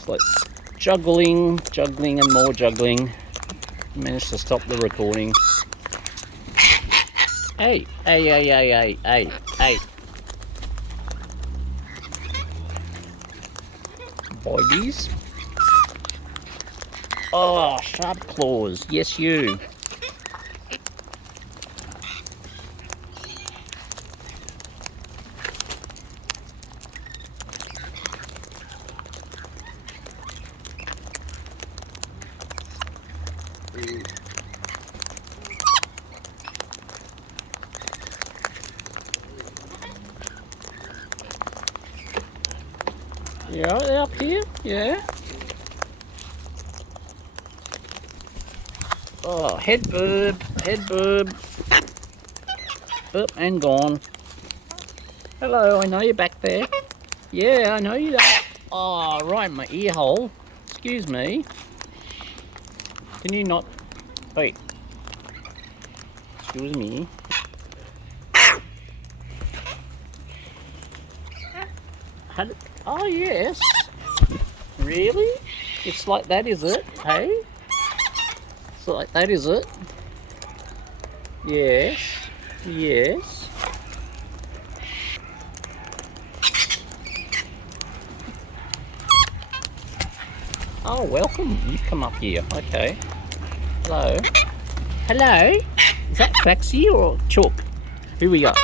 It's like juggling and more juggling. Managed to stop the recording. Hey. Bogies. Oh, sharp claws. Yes, you. Yeah, they're up here. Yeah. Oh, head burb. Up and gone. Hello, I know you're back there. Yeah, I know you are. Oh, right in my ear hole. Excuse me. Can you not... Wait. Excuse me. Oh, yes. Really? It's like that, is it? Hey? It's like that, is it? Yes. Yes. Oh, welcome. You come up here. Okay. Hello. Hello? Is that Faxi or Chook? Who we got?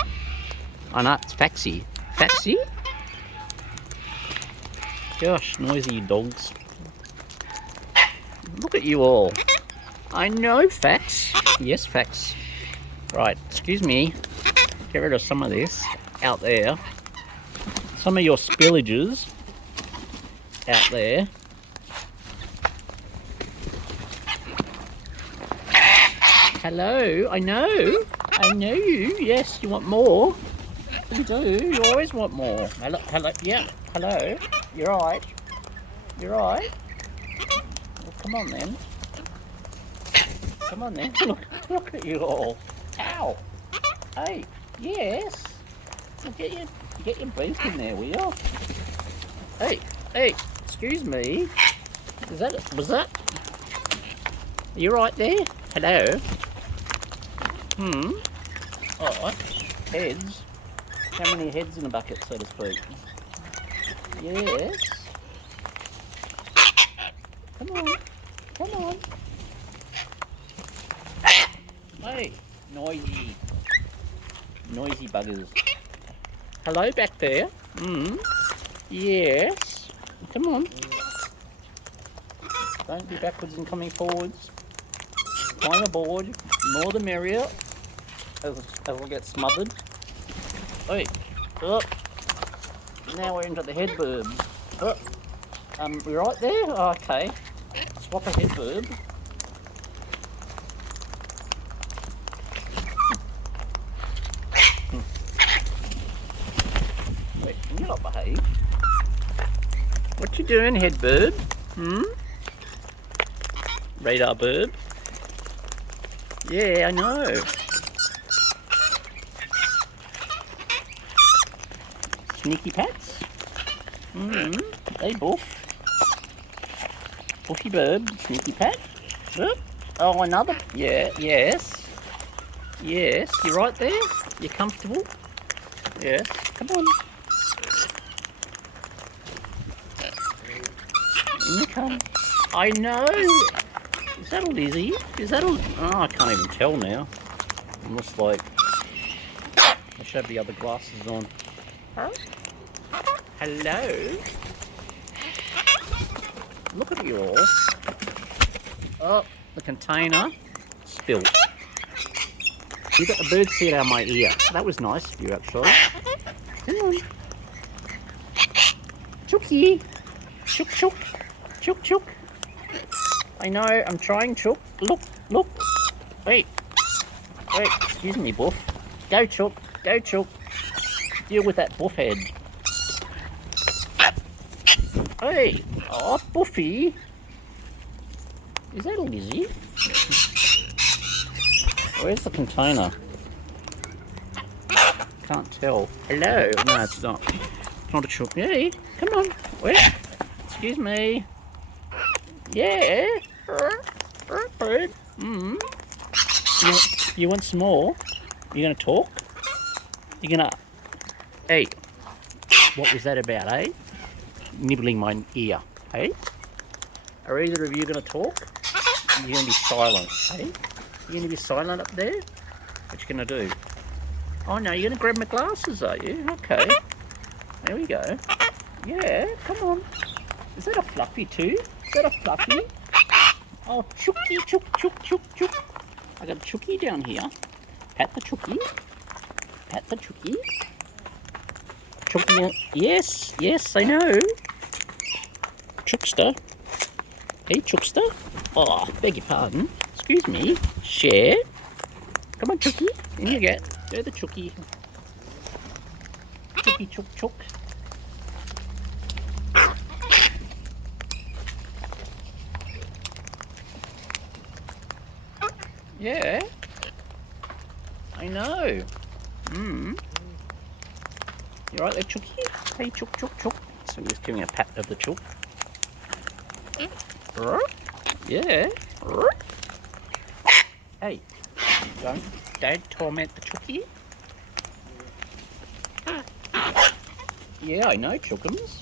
Oh, no, it's Faxi. Faxi? Gosh, noisy dogs. Look at you all. I know, Fax. Yes, Fax. Right, excuse me. Get rid of some of this out there. Some of your spillages out there. Hello, I know you. Yes, you want more. You do. You always want more. Hello. Yeah. Hello. You're right. Well, come on then. Look at you all. Ow. Hey. Yes. Well, get your beak in there, will you? Hey. Excuse me. Was that? You right there? Hello. Oh, heads. How many heads in a bucket, so to speak? Yes. Come on. Hey, noisy buggers. Hello back there. Yes. Come on. Don't be backwards and coming forwards. Climb aboard. More the merrier. As we'll get smothered. Hey, up. Now we're into the head burb. We're right there? Oh, okay. Swap a head burb. Wait, can you not behave? What you doing, head burb? Radar burb? Yeah, I know. Sneaky pats? They buff. Buffy burb, sneaky pat. Oh, another. Yeah, yes. Yes, you're right there. You're comfortable. Yes, come on. In you come. I know. Is that a Lizzie? Oh, I can't even tell now. I'm just like... I should have the other glasses on. Huh? Hello? Look at you all. Oh, the container spilled. You got the bird seed out of my ear. That was nice of you, actually. Come on. Chooky. Chook. I know, I'm trying, Chook. Look. Wait, excuse me, Buff. Go, Chook. Deal with that buff head. Hey, oh, Buffy. Is that a Lizzie? Where's the container? Can't tell. Hello? No, it's not. It's not a chook. Hey, come on. Where? Excuse me. Yeah. Bird. You want some more? You gonna talk? You gonna... Hey, what was that about, eh? Nibbling my ear, hey? Are either of you gonna talk? You're gonna be silent, hey? You're gonna be silent up there? What you gonna do? Oh no, you're gonna grab my glasses, are you? Okay. There we go. Yeah, come on. Is that a fluffy too? Is that a fluffy? Oh, chooky, chook, chook, chook, chook. I got a chooky down here. Pat the chooky. Pat the chooky. Chooky. Yes, yes, I know. Chookster. Hey, chookster. Oh, beg your pardon. Excuse me. Share. Come on, chooky. In you get. Go the chooky. Chooky, chook, chook. Yeah. I know. You right there, chooky? Hey, chook, chook, chook. So we're just giving a pat of the chook. Yeah. Hey, don't torment the chooky. Yeah, I know, chookums.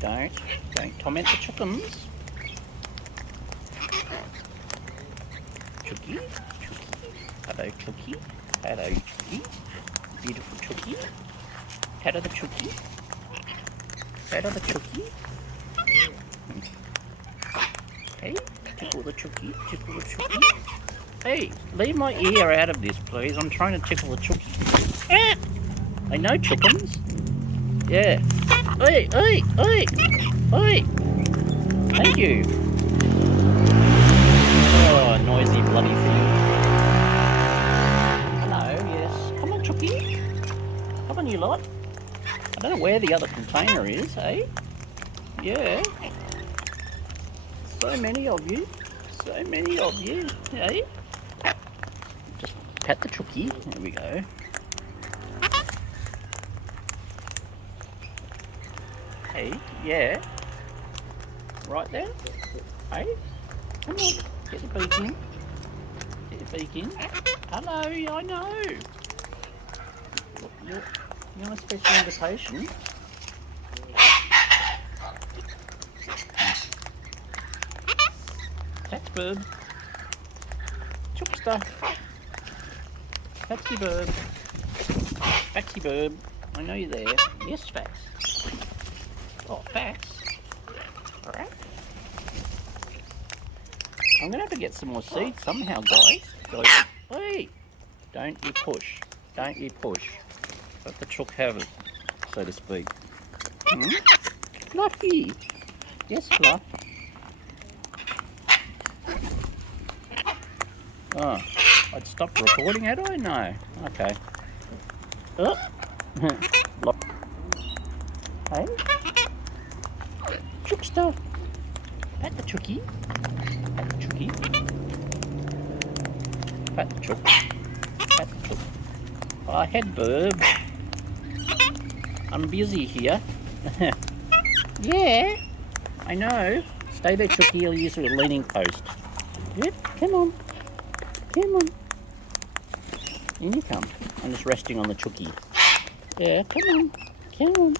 Don't torment the chookums. Chooky, chooky. Hello, chooky. Hello, chooky. Beautiful chooky. Pat of the chooky. Pat of the chooky. Hey, tickle the chooky, tickle the chooky. Hey, leave my ear out of this, please. I'm trying to tickle the chooky. Ah! I know chookums. Yeah. Hey, hey, hey, hey. Thank you. Oh, noisy bloody thing. Hello, yes. Come on, chooky. Come on, you lot. I don't know where the other container is, eh? Yeah. So many of you. So many of you, eh? Just pat the chooky. There we go. Hey, yeah. Right there. Hey, come on. Get the beak in. Get the beak in. Hello, I know. You're on a special invitation. Tax bird. Chookster. Taxi bird. Faxy bird. I know you're there. Yes, Fax. Oh, Fax. Alright. I'm gonna have to get some more seeds somehow, guys. Hey! Don't you push. Don't you push. Let the chook have it, so to speak. Fluffy! Yes, Fluff. Oh, I'd stopped recording, had I? No. Okay. Hey? Chookster. Pat the chooky. Pat the chooky. Pat the chook. Pat the chook. Oh, head burb. I'm busy here. Yeah, I know. Stay there, chooky. I'll use a leaning post. Yep, come on. Come on. In you come. I'm just resting on the chooky. Yeah, come on. Come on.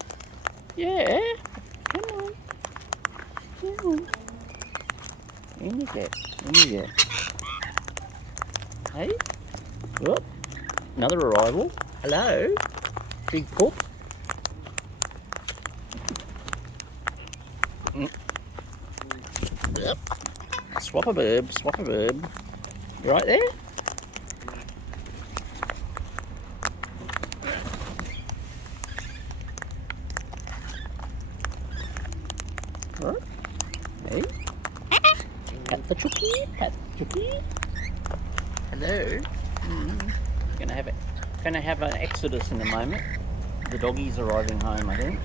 Yeah. Come on. Come on. In you get. In you get. Hey. Whoop. Another arrival. Hello. Big cook. Yep. Swap a verb. Swap a verb. You right there? Right. Hey. Pat the chooky. Pat the chooky. Hello. Gonna have an exodus in a moment. The doggies arriving home, I think.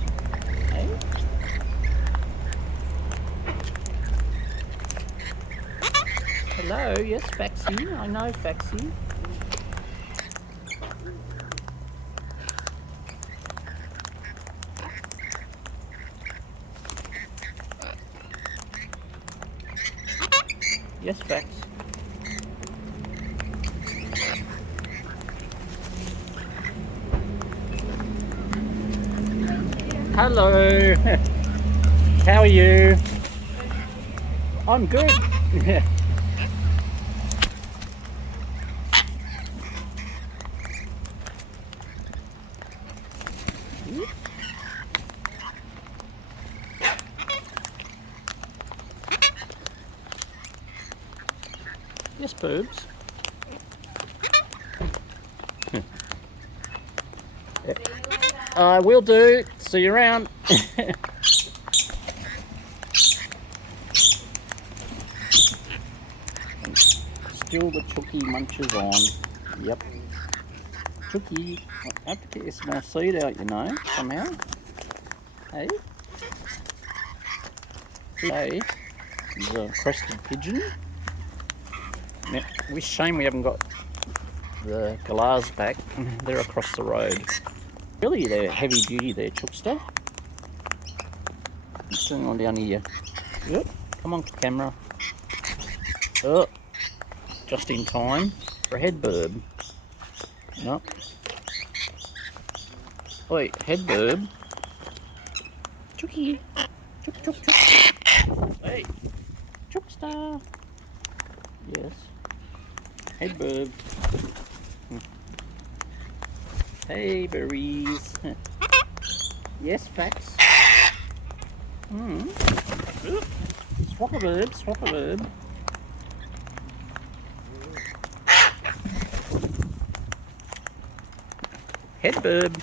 Hey. Hello, yes, Faxy. I know Faxy. Yes, facts. Hello. How are you? I'm good. Yes, boobs. I will do. See you around. Still the Chookie munches on. Yep. Chookie. I have to get your small seed out, you know, somehow. Hey? Hey? The crested pigeon. Now, with shame we haven't got the galahs back. They're across the road. Really, they're heavy duty there, Chookster. What's going on down here? Yep. Come on, camera. Oh, just in time for a headburb. No. Wait, headburb. Chookie. Chook, chook, chook. Hey, Chookster. Yes. Headburb. Hey, berries. Yes, facts. Swap a verb, swap a verb. Headburb.